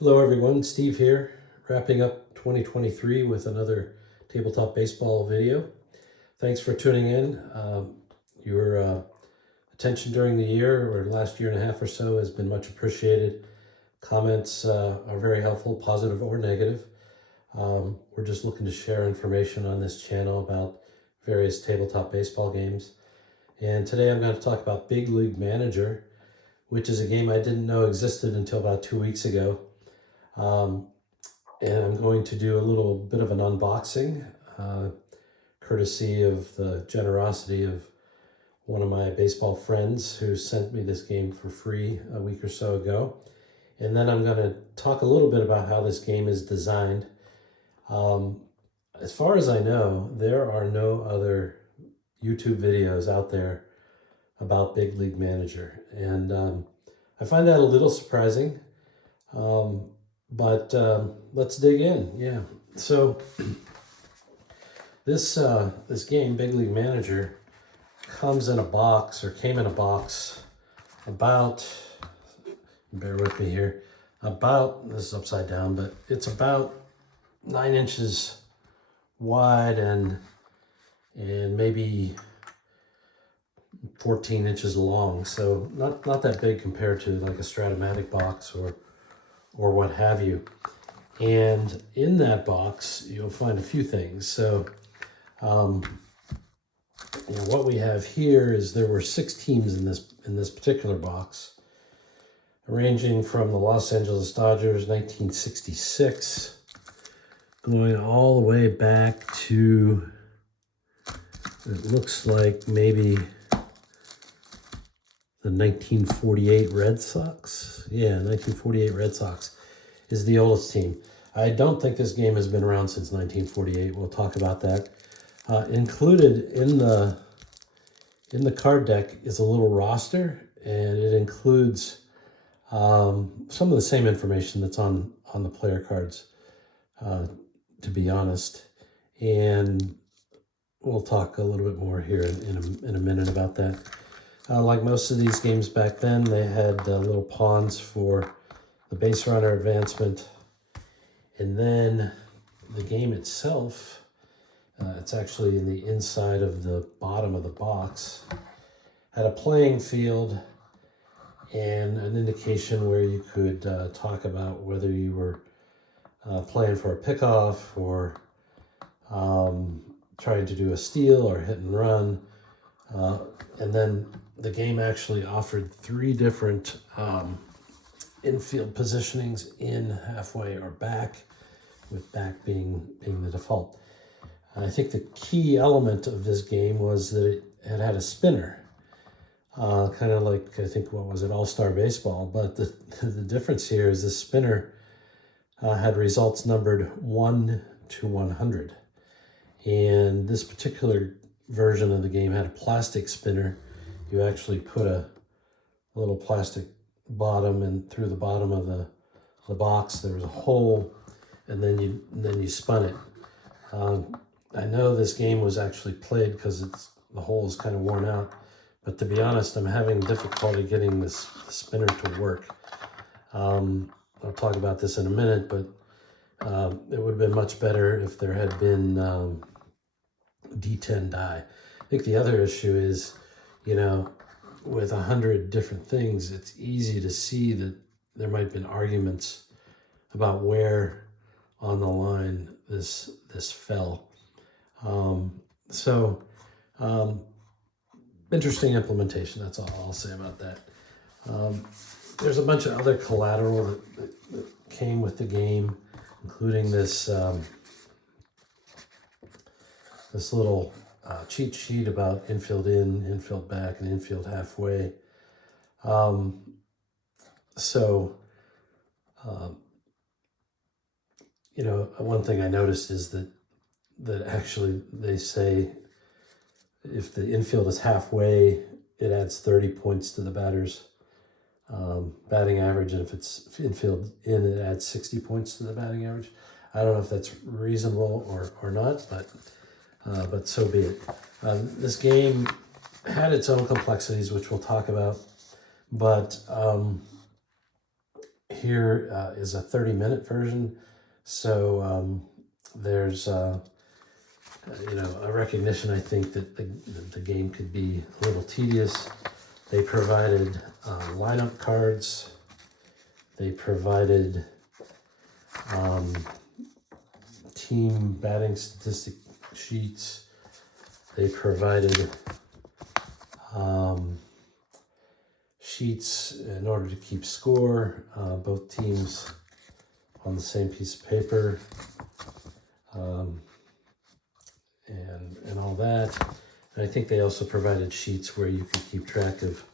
Hello everyone, Steve here, wrapping up 2023 with another tabletop baseball video. Thanks for tuning in. Your attention during the year or last year and a half or so has been much appreciated. Comments are very helpful, positive or negative. We're just looking to share information on this channel about various tabletop baseball games. And today I'm going to talk about Big League Manager, which is a game I didn't know existed until about 2 weeks ago. And I'm going to do a little bit of an unboxing, courtesy of the generosity of one of my baseball friends who sent me this game for free a week or so ago. And then I'm going to talk a little bit about how this game is designed. As far as I know, there are no other YouTube videos out there about Big League Manager. And I find that a little surprising. But let's dig in. Yeah. So this game, Big League Manager, comes in a box, or came in a box about, bear with me here, about, this is upside down, but it's about 9 inches wide and maybe 14 inches long. So not that big compared to like a stratomatic box or what have you. And in that box, you'll find a few things. So, what we have here is there were 6 teams in this particular box, ranging from the Los Angeles Dodgers, 1966, going all the way back to, it looks like maybe the 1948 Red Sox. Yeah, 1948 Red Sox is the oldest team. I don't think this game has been around since 1948. We'll talk about that. Included in the card deck is a little roster, and it includes some of the same information that's on the player cards, to be honest. And we'll talk a little bit more here in a minute about that. Like most of these games back then, they had little pawns for the base runner advancement. And then the game itself, it's actually in the inside of the bottom of the box, had a playing field and an indication where you could talk about whether you were playing for a pickoff or trying to do a steal or hit and run. And then the game actually offered 3 different infield positionings: in, halfway, or back, with back being the default. I think the key element of this game was that it had a spinner, kind of like, I think, what was it, All-Star Baseball. But the difference here is the spinner had results numbered 1 to 100. And this particular version of the game had a plastic spinner. You actually put a little plastic bottom, and through the bottom of the box there was a hole, and then you spun it. I know this game was actually played because the hole is kind of worn out, but to be honest, I'm having difficulty getting the spinner to work. I'll talk about this in a minute, but it would have been much better if there had been D10 die. I think the other issue is, with 100 different things, it's easy to see that there might have been arguments about where on the line this fell. Interesting implementation, that's all I'll say about that. There's a bunch of other collateral that came with the game, including this little cheat sheet about infield in, infield back, and infield halfway. One thing I noticed is that actually they say if the infield is halfway, it adds 30 points to the batter's batting average, and if it's infield in, it adds 60 points to the batting average. I don't know if that's reasonable or not, but so be it. This game had its own complexities, which we'll talk about, but here is a 30-minute version. So there's a recognition, I think, that the game could be a little tedious. They provided lineup cards. They provided team batting statistic sheets. They provided sheets in order to keep score, both teams on the same piece of paper, and all that. And I think they also provided sheets where you could keep track of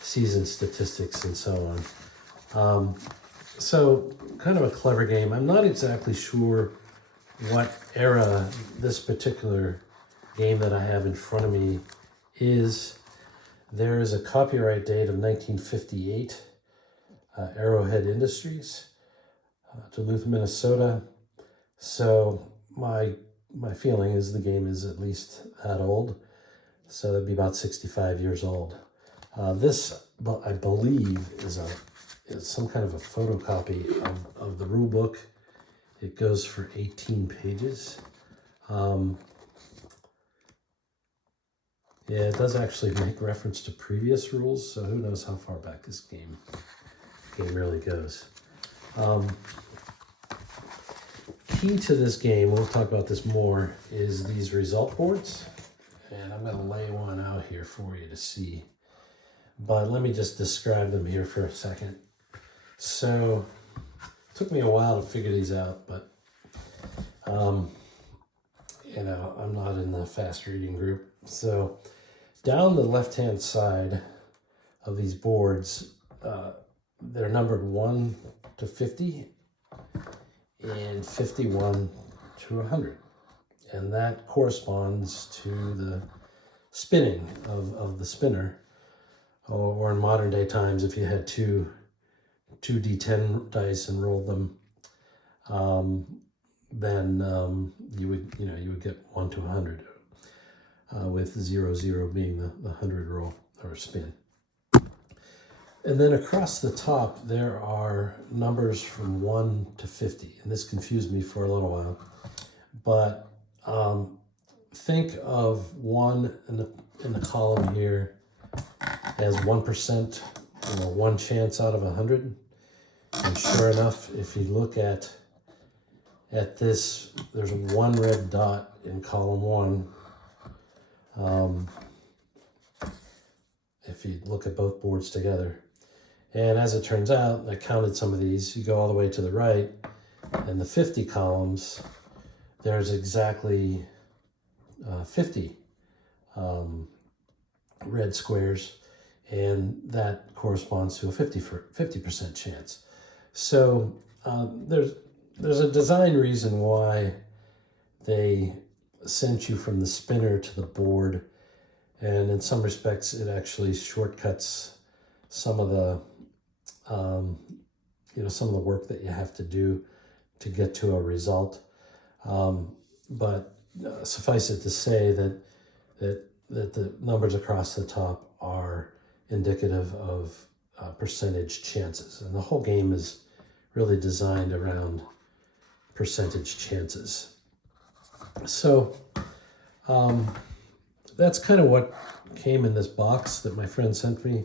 season statistics and so on. So kind of a clever game. I'm not exactly sure what era this particular game that I have in front of me is. There is a copyright date of 1958, Arrowhead Industries, Duluth, Minnesota. So my feeling is the game is at least that old. So that'd be about 65 years old. This, I believe, is some kind of a photocopy of the rule book. It goes for 18 pages. Yeah, it does actually make reference to previous rules, so who knows how far back this game really goes. Key to this game, we'll talk about this more, is these result boards. And I'm going to lay one out here for you to see. But let me just describe them here for a second. So, it took me a while to figure these out, but I'm not in the fast reading group. So, down the left-hand side of these boards, they're numbered 1 to 50 and 51 to 100. And that corresponds to the spinning of the spinner. Or in modern day times, if you had two D10 dice and rolled them, then you would get 1 to 100, with 0 being the 100 roll or spin. And then across the top there are numbers from 1 to 50, and this confused me for a little while. But think of 1 in the column here as 1%, one chance out of 100. And sure enough, if you look at this, there's 1 red dot in column 1. If you look at both boards together. And as it turns out, I counted some of these. You go all the way to the right, and the 50 columns, there's exactly 50 red squares, and that corresponds to a 50% chance. So there's a design reason why they sent you from the spinner to the board, and in some respects it actually shortcuts some of the work that you have to do to get to a result. But suffice it to say that the numbers across the top are indicative of percentage chances, and the whole game is really designed around percentage chances. So that's kind of what came in this box that my friend sent me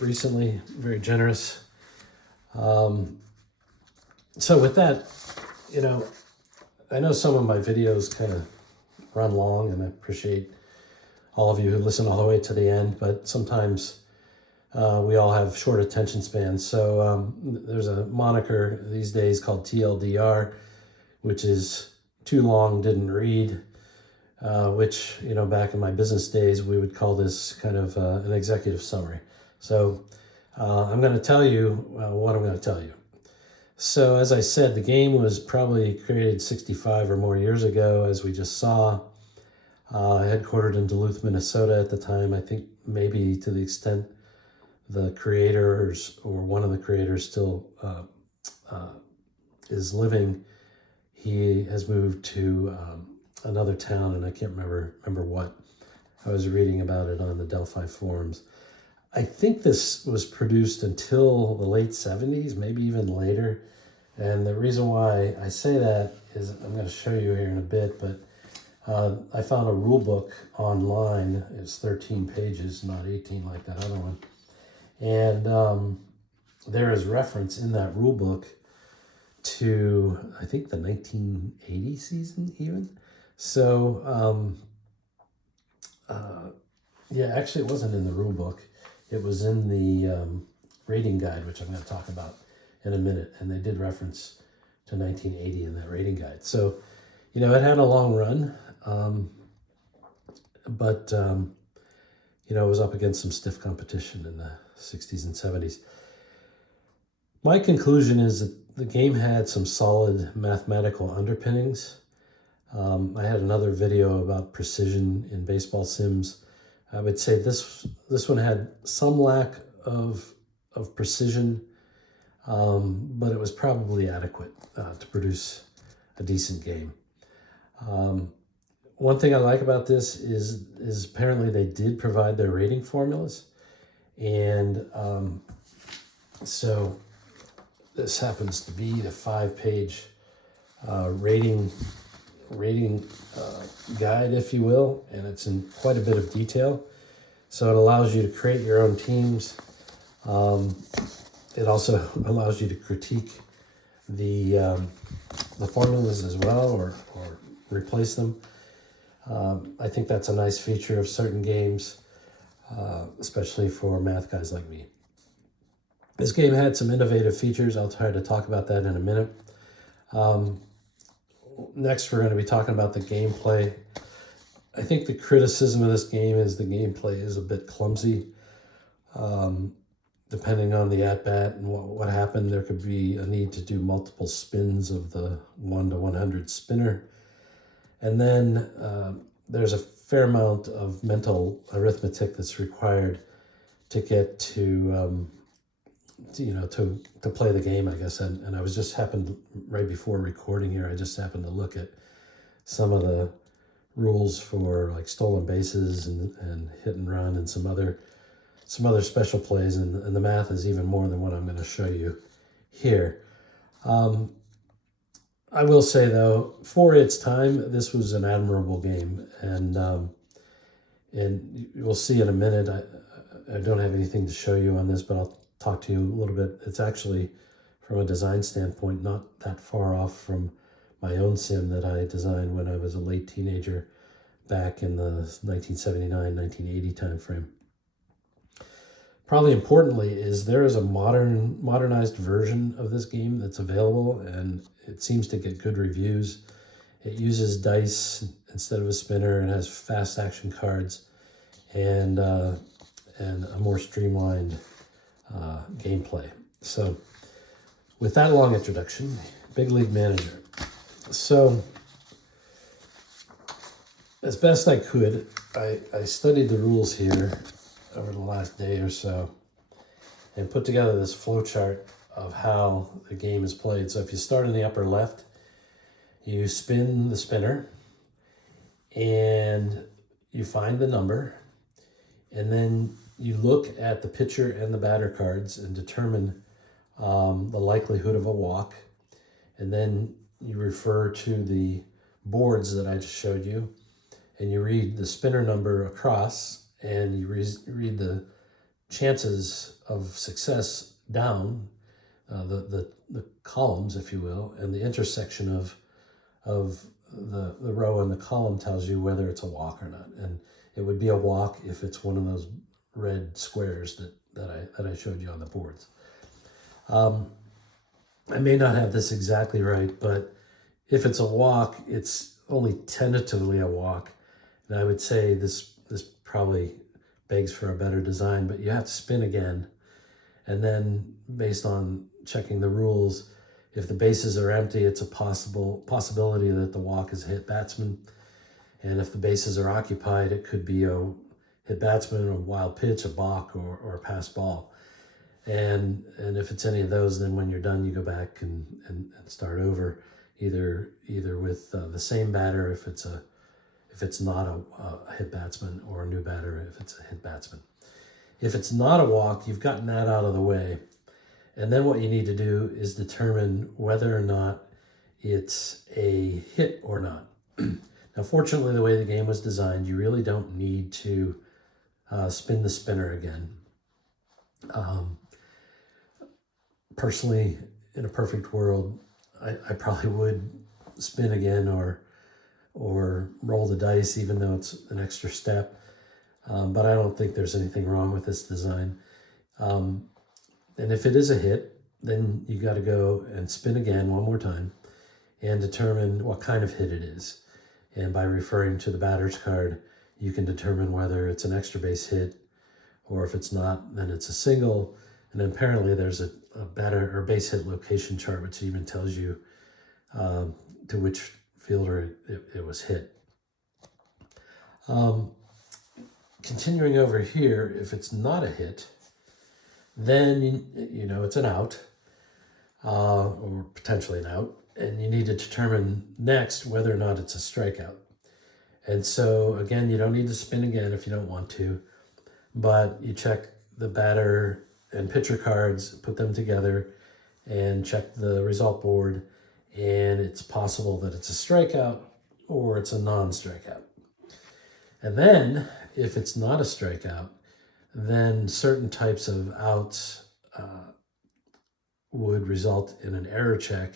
recently. Very generous. So with that, I know some of my videos kind of run long, and I appreciate all of you who listen all the way to the end, but sometimes we all have short attention spans. So there's a moniker these days called TLDR, which is too long, didn't read, which, back in my business days, we would call this kind of an executive summary. So I'm going to tell you what I'm going to tell you. So as I said, the game was probably created 65 or more years ago, as we just saw, headquartered in Duluth, Minnesota at the time. I think maybe to the extent the creators or one of the creators still is living, he has moved to another town, and I can't remember what. I was reading about it on the Delphi forums. I think this was produced until the late 70s, maybe even later. And the reason why I say that is I'm going to show you here in a bit, but I found a rule book online. It's 13 pages, not 18 like that other one. And there is reference in that rule book to, I think, the 1980 season even. So, yeah, actually it wasn't in the rule book. It was in the rating guide, which I'm going to talk about in a minute. And they did reference to 1980 in that rating guide. So, you know, it had a long run, but you know, it was up against some stiff competition in the 60s and 70s. My conclusion is that the game had some solid mathematical underpinnings. I had another video about precision in baseball sims. I would say this one had some lack of precision, but it was probably adequate to produce a decent game. One thing I like about this is apparently they did provide their rating formulas, and so this happens to be the 5-page rating guide, if you will, and it's in quite a bit of detail. So it allows you to create your own teams. It also allows you to critique the formulas as well, or replace them. I think that's a nice feature of certain games, especially for math guys like me. This game had some innovative features. I'll try to talk about that in a minute. Next, we're going to be talking about the gameplay. I think the criticism of this game is the gameplay is a bit clumsy. Depending on the at-bat and what happened, there could be a need to do multiple spins of the 1 to 100 spinner. And then there's a fair amount of mental arithmetic that's required to get to play the game, I guess. And I was just happened right before recording here, I just happened to look at some of the rules for like stolen bases and hit and run and some other special plays, and the math is even more than what I'm going to show you here. I will say though, for its time, this was an admirable game, and you'll see in a minute. I don't have anything to show you on this, but I'll talk to you a little bit. It's actually, from a design standpoint, not that far off from my own sim that I designed when I was a late teenager back in the 1979, 1980 timeframe. Probably importantly is there is a modernized version of this game that's available, and it seems to get good reviews. It uses dice instead of a spinner and has fast action cards and a more streamlined gameplay. So with that long introduction, Big League Manager. So as best I could, I studied the rules here over the last day or so and put together this flow chart of how the game is played. So if you start in the upper left, you spin the spinner and you find the number, and then you look at the pitcher and the batter cards and determine the likelihood of a walk. And then you refer to the boards that I just showed you, and you read the spinner number across, and you read the chances of success down the columns, if you will, and the intersection of the row and the column tells you whether it's a walk or not. And it would be a walk if it's one of those red squares that I showed you on the boards. I may not have this exactly right, but if it's a walk, it's only tentatively a walk. And I would say this probably begs for a better design, but you have to spin again. And then based on checking the rules, if the bases are empty, it's a possibility that the walk is a hit batsman. And if the bases are occupied, it could be a hit batsman, a wild pitch, a balk, or a pass ball. And if it's any of those, then when you're done, you go back and start over, either with the same batter if it's not a hit batsman, or a new batter if it's a hit batsman. If it's not a walk, you've gotten that out of the way. And then what you need to do is determine whether or not it's a hit or not. Now, fortunately, the way the game was designed, you really don't need to spin the spinner again. Personally, in a perfect world, I probably would spin again or roll the dice, even though it's an extra step. But I don't think there's anything wrong with this design. And if it is a hit, then you got to go and spin again one more time and determine what kind of hit it is. And by referring to the batter's card, you can determine whether it's an extra base hit, or if it's not, then it's a single. And apparently there's a batter or base hit location chart, which even tells you to which fielder it was hit. Continuing over here, if it's not a hit, then you know it's an out, or potentially an out, and you need to determine next whether or not it's a strikeout. And so again, you don't need to spin again if you don't want to, but you check the batter and pitcher cards, put them together, and check the result board, and it's possible that it's a strikeout or it's a non-strikeout. And then, if it's not a strikeout, then certain types of outs would result in an error check.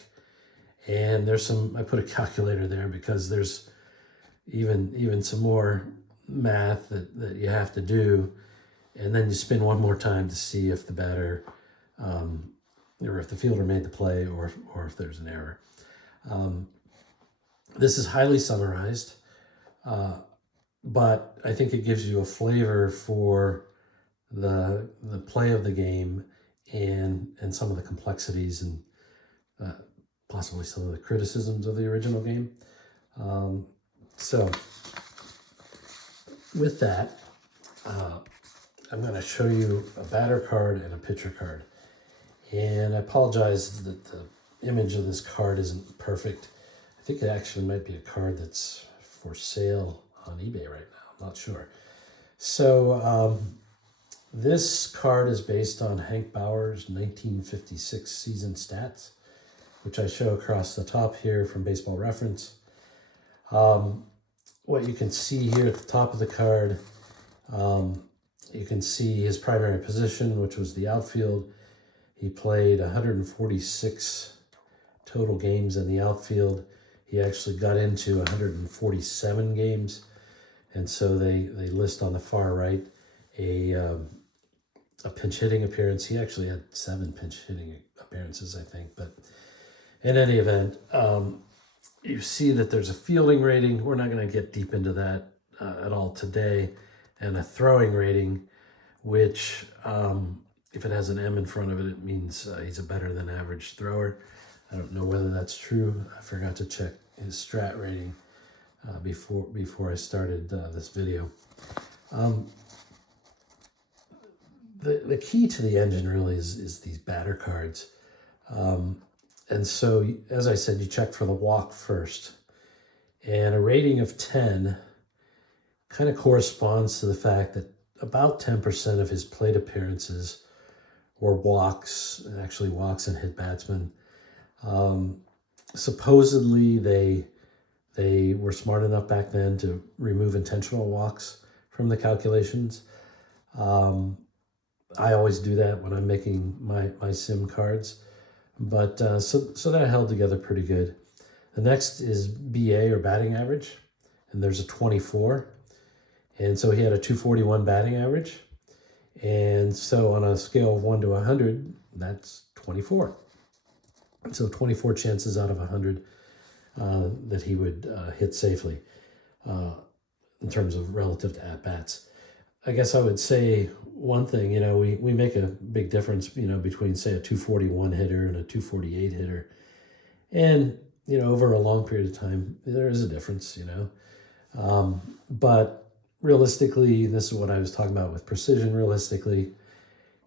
And there's some, I put a calculator there because there's even some more math that you have to do. And then you spin one more time to see if the batter, or if the fielder made the play, or if there's an error. This is highly summarized, but I think it gives you a flavor for the play of the game and some of the complexities and possibly some of the criticisms of the original game. So with that, I'm going to show you a batter card and a pitcher card. And I apologize that the image of this card isn't perfect. I think it actually might be a card that's for sale on eBay right now. I'm not sure. So this card is based on Hank Bauer's 1956 season stats, which I show across the top here from Baseball Reference. What you can see here at the top of the card, you can see his primary position, which was the outfield. He played 146 total games in the outfield. He actually got into 147 games. And so they list on the far right a pinch hitting appearance. He actually had 7 pinch hitting appearances, I think. But in any event, you see that there's a fielding rating. We're not going to get deep into that at all today. And a throwing rating, which if it has an M in front of it, it means he's a better than average thrower. I don't know whether that's true. I forgot to check his strat rating before I started this video. The key to the engine really is these batter cards. And so, as I said, you check for the walk first. And a rating of 10 kind of corresponds to the fact that about 10% of his plate appearances were walks, actually walks and hit batsmen. Supposedly, they were smart enough back then to remove intentional walks from the calculations. I always do that when I'm making my sim cards. But so that held together pretty good. The next is BA, or batting average, and there's a 24. And so he had a 241 batting average. And so on a scale of 1 to 100, that's 24. So 24 chances out of 100 that he would hit safely in terms of relative to at-bats. I guess I would say one thing, we make a big difference, between, say, a 241 hitter and a 248 hitter. And, over a long period of time, there is a difference, but realistically, this is what I was talking about with precision. Realistically,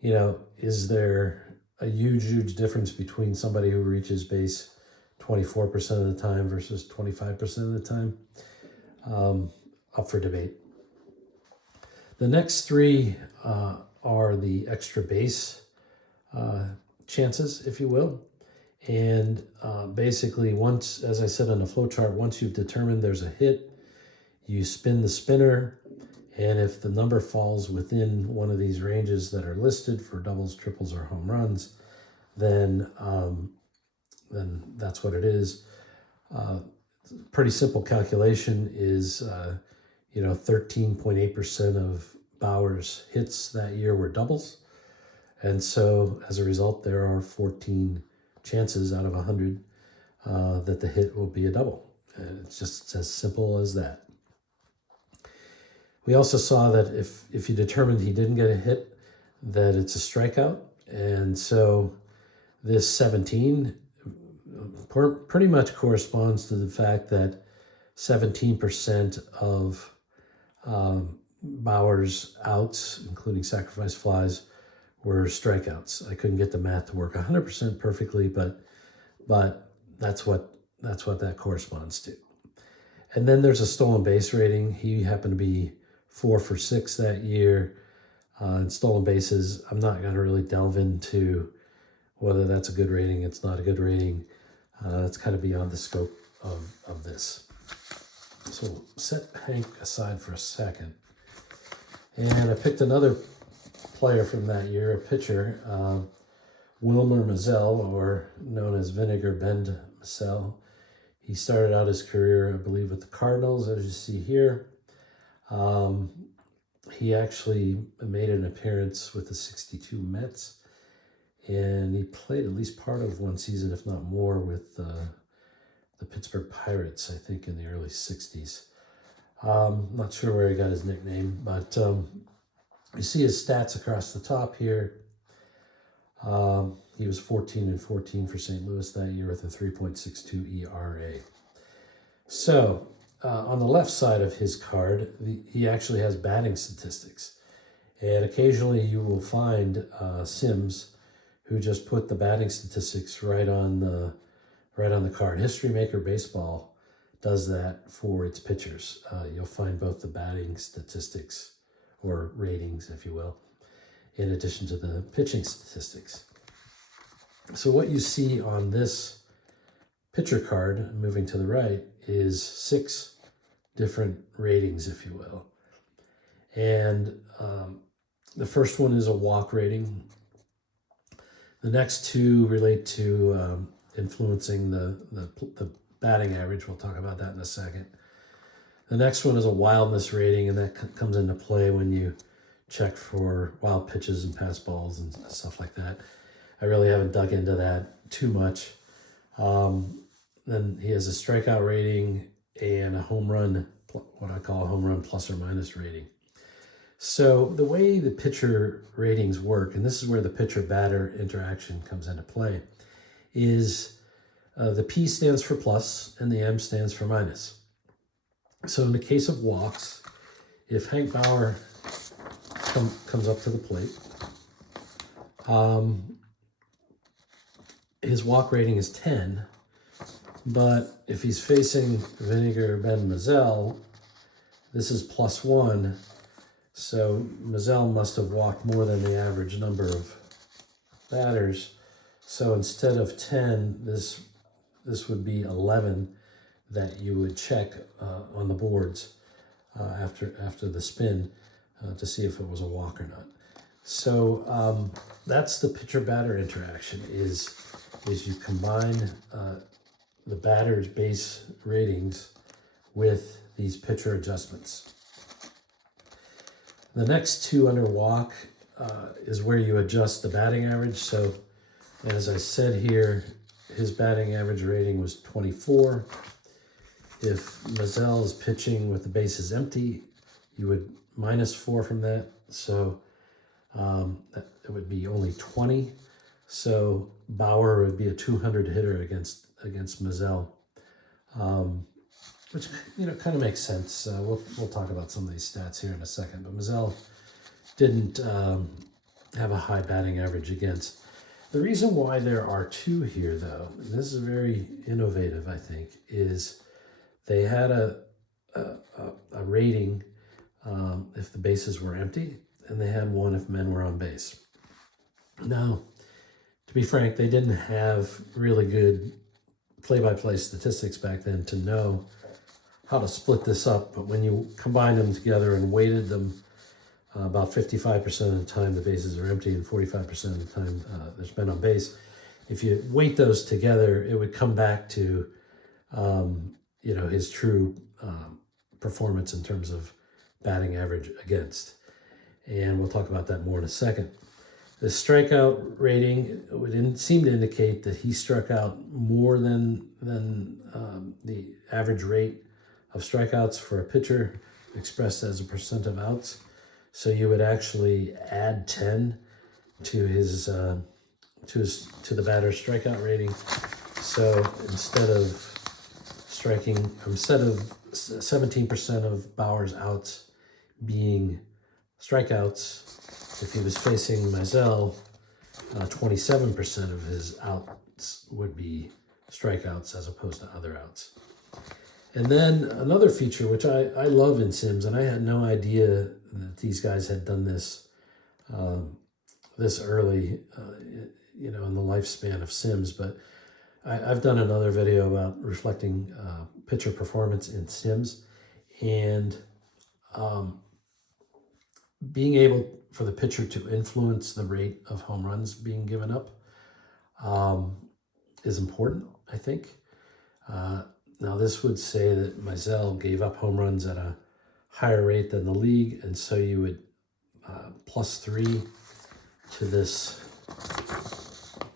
is there a huge difference between somebody who reaches base 24% of the time versus 25% of the time? Up for debate. The next three are the extra base chances, if you will. And basically, once, as I said on the flow chart, once you've determined there's a hit, you spin the spinner, and if the number falls within one of these ranges that are listed for doubles, triples, or home runs, then that's what it is. Pretty simple calculation is, 13.8% of Bauer's hits that year were doubles. And so as a result, there are 14 chances out of 100 that the hit will be a double. And it's just as simple as that. We also saw that if you determined he didn't get a hit, that it's a strikeout. And so this 17 pretty much corresponds to the fact that 17% of Bauer's outs, including sacrifice flies, were strikeouts. I couldn't get the math to work 100% perfectly, but that's what that corresponds to. And then there's a stolen base rating. He happened to be 4 for 6 that year in stolen bases. I'm not going to really delve into whether that's a good rating. It's not a good rating. That's kind of beyond the scope of this. So set Hank aside for a second. And I picked another player from that year, a pitcher, Wilmer Mazel, or known as Vinegar Bend Mazel. He started out his career, I believe, with the Cardinals, as you see here. He actually made an appearance with the 62 Mets, and he played at least part of one season, if not more, with the Pittsburgh Pirates, I think, in the early 60s. Not sure where he got his nickname, but you see his stats across the top here. He was 14-14 for St. Louis that year with a 3.62 ERA. So on the left side of his card, he actually has batting statistics. And occasionally you will find Sims who just put the batting statistics right on the card. History Maker Baseball does that for its pitchers. You'll find both the batting statistics, or ratings, if you will, in addition to the pitching statistics. So what you see on this pitcher card, moving to the right, is 6 different ratings, if you will. And the first one is a walk rating. The next 2 relate to influencing the batting average. We'll talk about that in a second. The next one is a wildness rating, and that comes into play when you check for wild pitches and pass balls and stuff like that. I really haven't dug into that too much. Then he has a strikeout rating and a home run, what I call a home run plus or minus rating. So the way the pitcher ratings work, and this is where the pitcher-batter interaction comes into play, is the P stands for plus and the M stands for minus. So in the case of walks, if Hank Bauer comes up to the plate, his walk rating is 10, but if he's facing Vinegar Bend Mazel, this is +1, so Mazel must have walked more than the average number of batters. So instead of 10, this would be 11 that you would check on the boards after the spin to see if it was a walk or not. So that's the pitcher-batter interaction, is you combine the batter's base ratings with these pitcher adjustments. The next 2 under walk is where you adjust the batting average. So as I said here, his batting average rating was 24. If Mazel is pitching with the bases empty, you would -4 from that. So it would be only 20. So Bauer would be a 200 hitter against Mazel, which kind of makes sense. We'll talk about some of these stats here in a second. But Mazel didn't have a high batting average against. The reason why there are 2 here, though, and this is very innovative, I think, is they had a rating if the bases were empty. and they had 1 if men were on base. Now, to be frank, they didn't have really good play-by-play statistics back then to know how to split this up, but when you combine them together and weighted them, about 55% of the time the bases are empty and 45% of the time there's men on base. If you weight those together, it would come back to his true performance in terms of batting average against. And we'll talk about that more in a second. The strikeout rating would seem to indicate that he struck out more than the average rate of strikeouts for a pitcher expressed as a percent of outs. So you would actually add 10 to the batter's strikeout rating. So instead of 17% of Bauer's outs being strikeouts, if he was facing Mizell, 27% of his outs would be strikeouts as opposed to other outs. And then another feature, which I love in Sims, and I had no idea that these guys had done this this early, in the lifespan of Sims, but I've done another video about reflecting pitcher performance in Sims, and being able for the pitcher to influence the rate of home runs being given up is important, I think. Now, this would say that Mizell gave up home runs at a higher rate than the league, and so you would +3 to this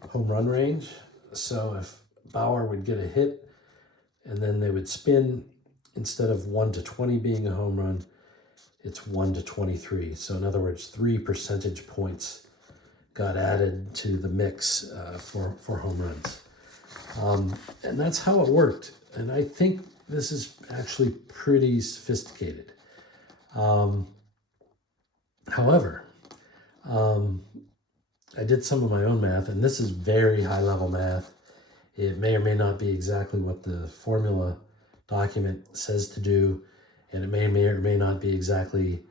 home run range. So if Bauer would get a hit, and then they would spin, instead of 1 to 20 being a home run, it's 1 to 23. So in other words, 3 percentage points got added to the mix for home runs. And that's how it worked. And I think this is actually pretty sophisticated. However, I did some of my own math, and this is very high-level math. It may or may not be exactly what the formula document says to do, and it may or may not be exactly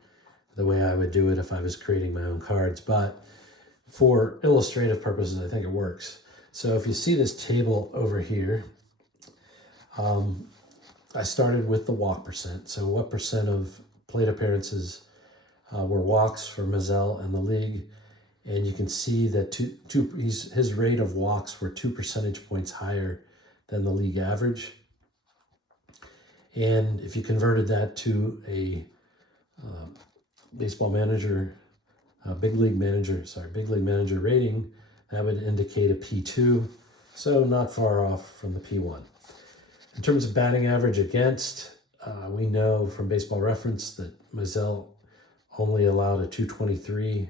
the way I would do it if I was creating my own cards. But for illustrative purposes, I think it works. So if you see this table over here, I started with the walk percent. So what percent of plate appearances were walks for Mizell and the league. And you can see that his rate of walks were 2 percentage points higher than the league average. And if you converted that to a big league manager rating, that would indicate a P2, so not far off from the P1. In terms of batting average against, we know from Baseball Reference that Mizell only allowed a 223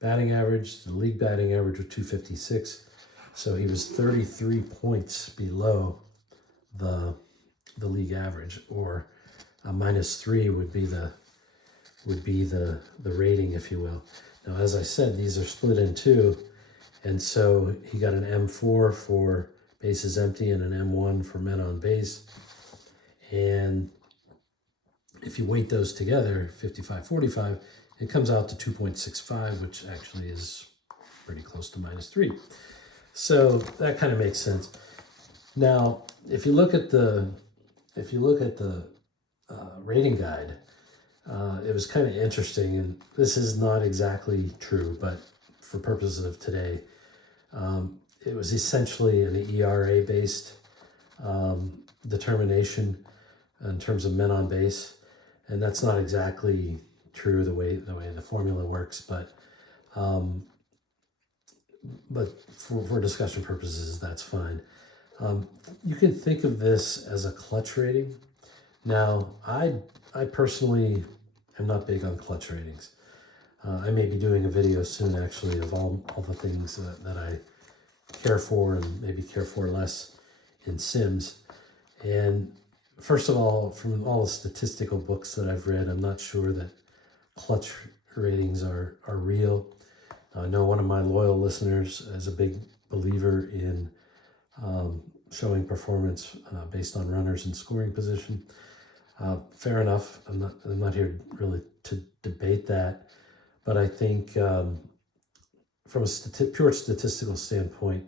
batting average. The league batting average was 256, so he was 33 points below the league average, or a -3 would be the rating, if you will. Now, as I said, these are split in two, and so he got an M4 for bases empty and an M1 for men on base. And if you weight those together, 55-45, it comes out to 2.65, which actually is pretty close to -3. So that kind of makes sense. Now, if you look at the rating guide, it was kind of interesting, and this is not exactly true, but for purposes of today, it was essentially an ERA-based determination in terms of men on base, and that's not exactly true the way the formula works, but for discussion purposes, that's fine. You can think of this as a clutch rating. Now, I personally am not big on clutch ratings. I may be doing a video soon, actually, of all the things that I care for and maybe care for less in Sims. And first of all, from all the statistical books that I've read, I'm not sure that clutch ratings are real. I know one of my loyal listeners is a big believer in showing performance based on runners in scoring position. Fair enough. I'm not here really to debate that, but I think from a pure statistical standpoint,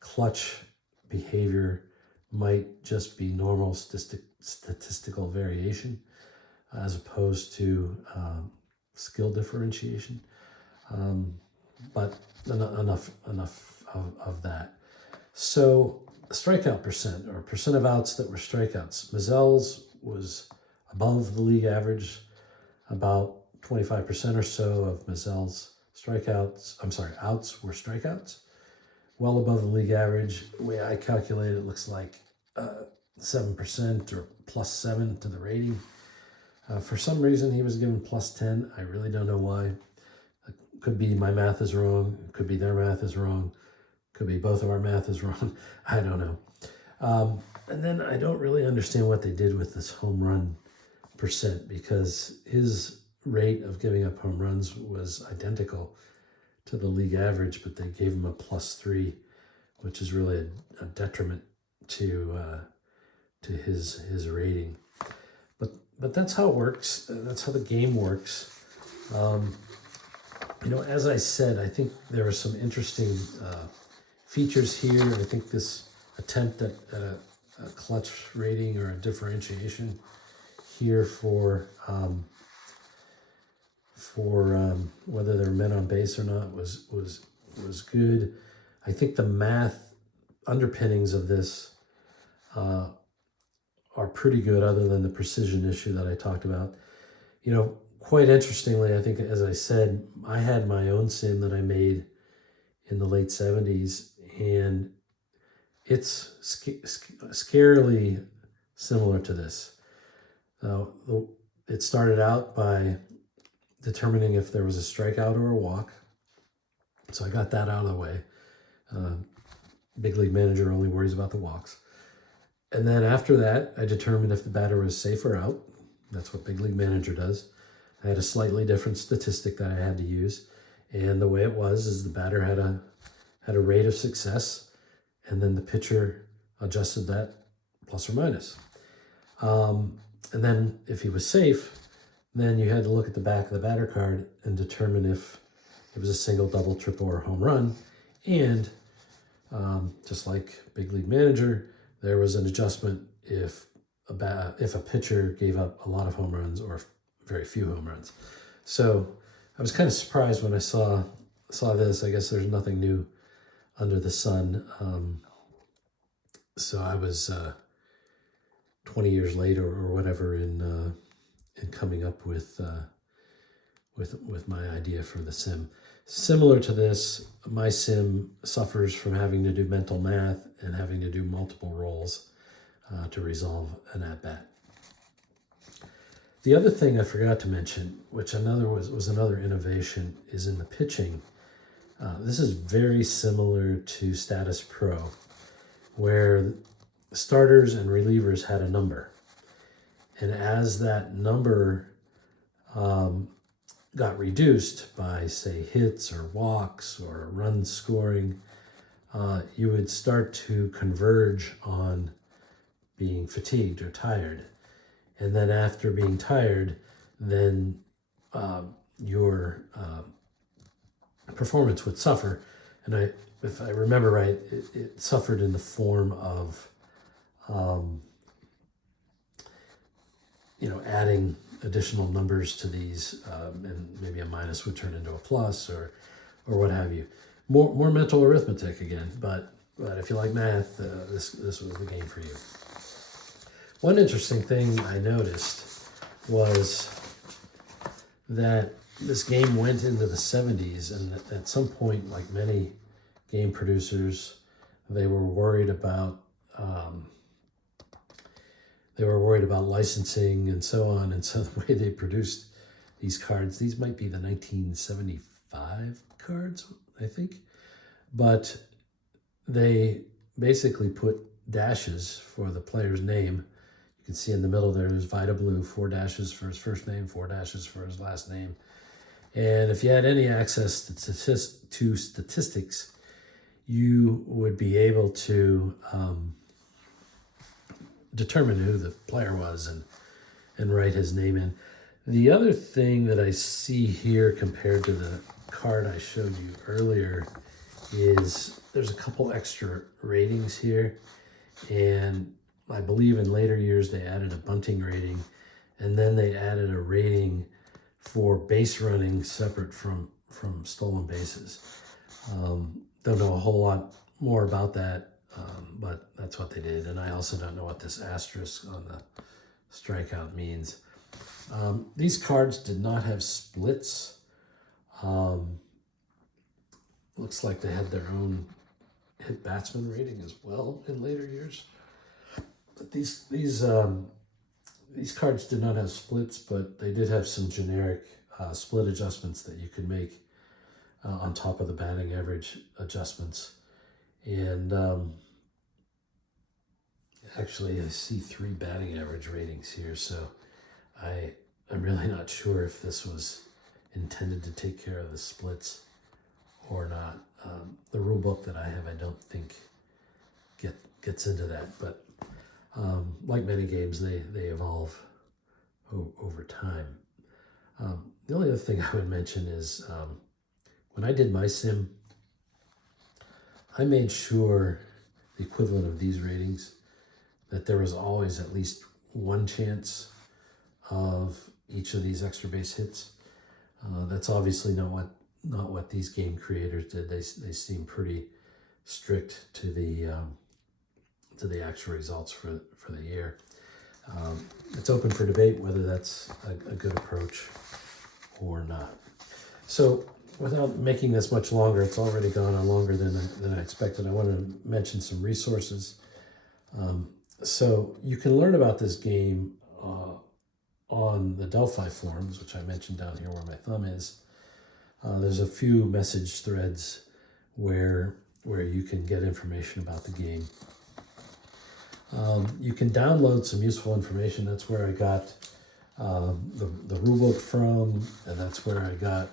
clutch behavior might just be normal statistical variation as opposed to skill differentiation. But enough of that. So strikeout percent, or percent of outs that were strikeouts. Mizell's was above the league average, about 25% or so of Mizell's outs were strikeouts, well above the league average. The way I calculate it, looks like 7% or +7 to the rating. For some reason, he was given +10. I really don't know why. It could be my math is wrong. It could be their math is wrong. Could be both of our math is wrong. I don't know. And then I don't really understand what they did with this home run percent, because his rate of giving up home runs was identical to the league average, but they gave him a +3, which is really a detriment to his rating. But that's how it works. That's how the game works. As I said, I think there are some interesting features here. I think this attempt at a clutch rating or a differentiation here for whether they're men on base or not was good. I think the math underpinnings of this are pretty good, other than the precision issue that I talked about. Quite interestingly, I think, as I said, I had my own sim that I made in the late 70s, and it's scarily similar to this. It started out by determining if there was a strikeout or a walk. So I got that out of the way. Big League Manager only worries about the walks. And then after that, I determined if the batter was safe or out. That's what Big League Manager does. I had a slightly different statistic that I had to use. And the way it was is the batter had a rate of success, and then the pitcher adjusted that plus or minus. And then if he was safe, then you had to look at the back of the batter card and determine if it was a single, double, triple, or home run. And just like Big League Manager, there was an adjustment if a pitcher gave up a lot of home runs or very few home runs. So I was kind of surprised when I saw this. I guess there's nothing new under the sun. So I was 20 years later or whatever in coming up with my idea for the sim. Similar to this, my sim suffers from having to do mental math and having to do multiple rolls to resolve an at-bat. The other thing I forgot to mention, which was another innovation, is in the pitching. This is very similar to statispro, where starters and relievers had a number. And as that number got reduced by, say, hits or walks or run scoring, you would start to converge on being fatigued or tired. And then after being tired, then your performance would suffer. And if I remember right, it suffered in the form of adding additional numbers to these, and maybe a minus would turn into a plus or what have you. More mental arithmetic again, but if you like math, this was the game for you. One interesting thing I noticed was that this game went into the 70s, and at some point, like many game producers, they were worried about licensing and so on. And so the way they produced these cards, these might be the 1975 cards, I think, but they basically put dashes for the player's name. You can see in the middle there's Vita Blue, 4 dashes for his first name, 4 dashes for his last name. And if you had any access to statistics, you would be able to determine who the player was and write his name in. The other thing that I see here compared to the card I showed you earlier is there's a couple extra ratings here, and I believe in later years they added a bunting rating, and then they added a rating for base running separate from stolen bases. Don't know a whole lot more about that, but that's what they did. And I also don't know what this asterisk on the strikeout means. These cards did not have splits. Looks like they had their own hit batsman rating as well in later years. But these cards did not have splits, but they did have some generic split adjustments that you could make on top of the batting average adjustments. And actually, I see 3 batting average ratings here, so I'm really not sure if this was intended to take care of the splits or not. The rule book that I have, I don't think gets into that, but like many games, they evolve over time. The only other thing I would mention is when I did my sim, I made sure the equivalent of these ratings that there was always at least one chance of each of these extra base hits. That's obviously not what these game creators did. They seem pretty strict to the actual results for the year. It's open for debate whether that's a good approach or not. So without making this much longer, it's already gone on longer than I expected. I want to mention some resources. So you can learn about this game on the Delphi forums, which I mentioned down here where my thumb is. There's a few message threads where you can get information about the game. You can download some useful information. That's where I got the rulebook from, and that's where I got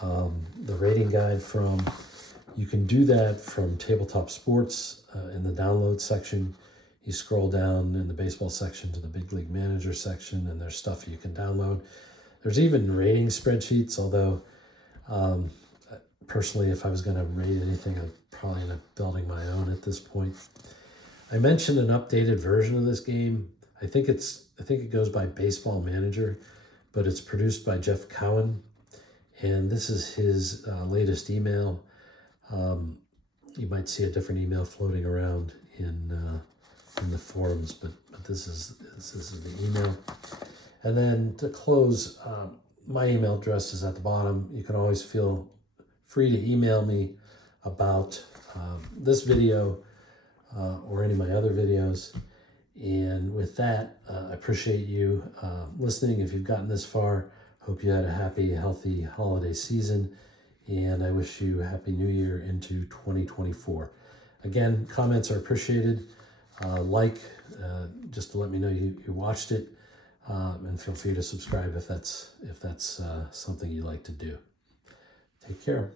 the rating guide from. You can do that from Tabletop Sports in the download section. You scroll down in the baseball section to the Big League Manager section, and there's stuff you can download. There's even rating spreadsheets, although personally, if I was going to rate anything, I'd probably end up building my own at this point. I mentioned an updated version of this game. I think it goes by Baseball Manager, but it's produced by Jeff Cowan, and this is his latest email. You might see a different email floating around in the forums, but this is the email. And then to close, my email address is at the bottom. You can always feel free to email me about this video or any of my other videos. And with that, I appreciate you listening. If you've gotten this far, hope you had a happy, healthy holiday season, and I wish you a happy new year into 2024. Again, comments are appreciated. Just to let me know you watched it, and feel free to subscribe if that's something you like to do. Take care.